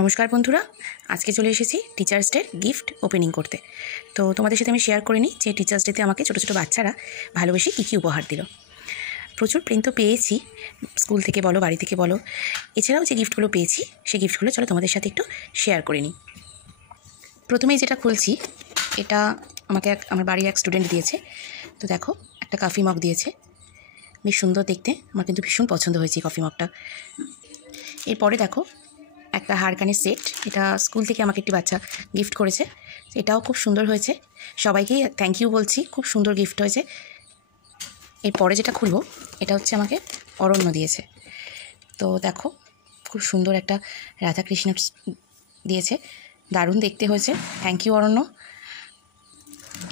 নমস্কার বন্ধুরা, আজকে চলে এসেছি টিচার্স ডের গিফট ওপেনিং করতে। তো তোমাদের সাথে আমি শেয়ার করে নিই যে টিচার্স ডেতে আমাকে ছোটো ছোটো বাচ্চারা ভালোবেসে কী উপহার দিল। প্রচুর প্রিন্ট তো পেয়েছি, স্কুল থেকে বলো, বাড়ি থেকে বলো। এছাড়াও যে গিফটগুলো পেয়েছি সেই গিফটগুলো চলো তোমাদের সাথে একটু শেয়ার করে নিই। প্রথমেই যেটা খুলছি, এটা আমাকে আমার বাড়ির এক স্টুডেন্ট দিয়েছে। তো দেখো, একটা কফি মগ দিয়েছে, বেশ সুন্দর দেখতে, আমার কিন্তু ভীষণ পছন্দ হয়েছে এই কফি মগটা। এরপরে দেখো, একটা হারকানের সেট, এটা স্কুল থেকে আমাকে একটি বাচ্চা গিফট করেছে। এটাও খুব সুন্দর হয়েছে, সবাইকেই থ্যাংক ইউ বলছি, খুব সুন্দর গিফট হয়েছে। এরপরে যেটা খুলবো, এটা হচ্ছে আমাকে অরণ্য দিয়েছে। তো দেখো, খুব সুন্দর একটা রাধাকৃষ্ণ দিয়েছে, দারুণ দেখতে হয়েছে, থ্যাংক ইউ অরণ্য।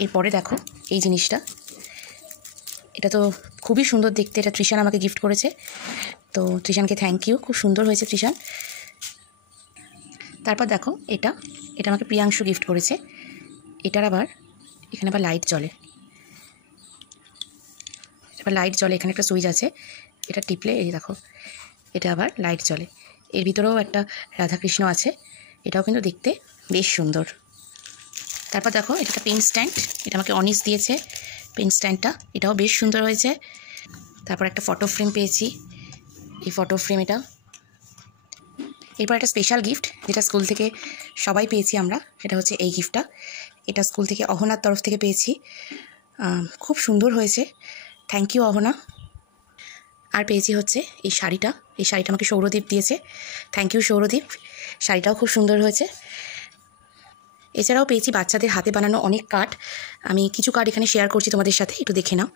এরপরে দেখো এই জিনিসটা, এটা তো খুবই সুন্দর দেখতে, এটা তৃষান আমাকে গিফট করেছে। তো তৃষানকে থ্যাংক ইউ, খুব সুন্দর হয়েছে তৃষান। তারপর দেখো, এটা আমাকে প্রিয়াংশু গিফট করেছে। এটার আবার এখানে আবার লাইট জ্বলে, এখানে একটা সুইচ আছে, এটা টিপলে এই দেখো এটা আবার লাইট জ্বলে। এর ভিতরেও একটা রাধাকৃষ্ণ আছে, এটাও কিন্তু দেখতে বেশ সুন্দর। তারপর দেখো, এটা একটা পেন স্ট্যান্ড, এটা আমাকে অনিস দিয়েছে। পেন স্ট্যান্ডটা এটাও বেশ সুন্দর হয়েছে। তারপর একটা ফটো ফ্রেম পেয়েছি, এই ফটো ফ্রেম এটা। এরপর একটা স্পেশাল গিফট, যেটা স্কুল থেকে সবাই পেয়েছি আমরা, সেটা হচ্ছে এই গিফটটা। এটা স্কুল থেকে অহনার তরফ থেকে পেয়েছি, খুব সুন্দর হয়েছে, থ্যাংক ইউ অহনা। আর পেয়েছি হচ্ছে এই শাড়িটা, আমাকে সৌরদীপ দিয়েছে, থ্যাংক ইউ সৌরদীপ, শাড়িটাও খুব সুন্দর হয়েছে। এছাড়াও পেয়েছি বাচ্চাদের হাতে বানানো অনেক কার্ড, আমি কিছু কার্ড এখানে শেয়ার করছি তোমাদের সাথে, একটু দেখে নাও।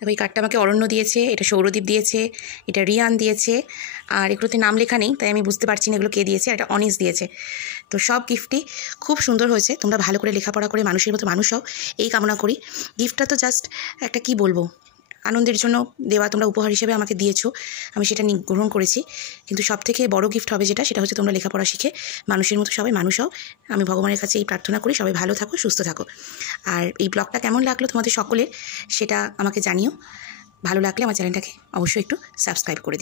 তবে এই কার্ডটা আমাকে অরণ্য দিয়েছে, এটা সৌরদীপ দিয়েছে, এটা রিয়ান দিয়েছে, আর এগুলোতে নাম লেখা নেই তাই আমি বুঝতে পারছি না এগুলো কে দিয়েছে। আর এটা অনিস দিয়েছে। তো সব গিফটই খুব সুন্দর হয়েছে, তোমরা ভালো করে লেখাপড়া করে মানুষের মতো মানুষ হও, এই কামনা করি। গিফটটা তো জাস্ট একটা কি বলবো, আনন্দের জন্য দেওয়া, তোমরা উপহার হিসেবে আমাকে দিয়েছো, আমি সেটা গ্রহণ করেছি। কিন্তু সবথেকে বড় গিফট হবে সেটা হচ্ছে তোমরা লেখাপড়া শিখে মানুষের মতো সবাই মানুষ হও। আমি ভগবানের কাছে এই প্রার্থনা করি, সবাই ভালো থাকো, সুস্থ থাকো। আর এই ব্লগটা কেমন লাগলো তোমাদের সকলের, সেটা আমাকে জানিও। ভালো লাগলে আমার চ্যানেলটাকে অবশ্যই একটু সাবস্ক্রাইব করে দিও।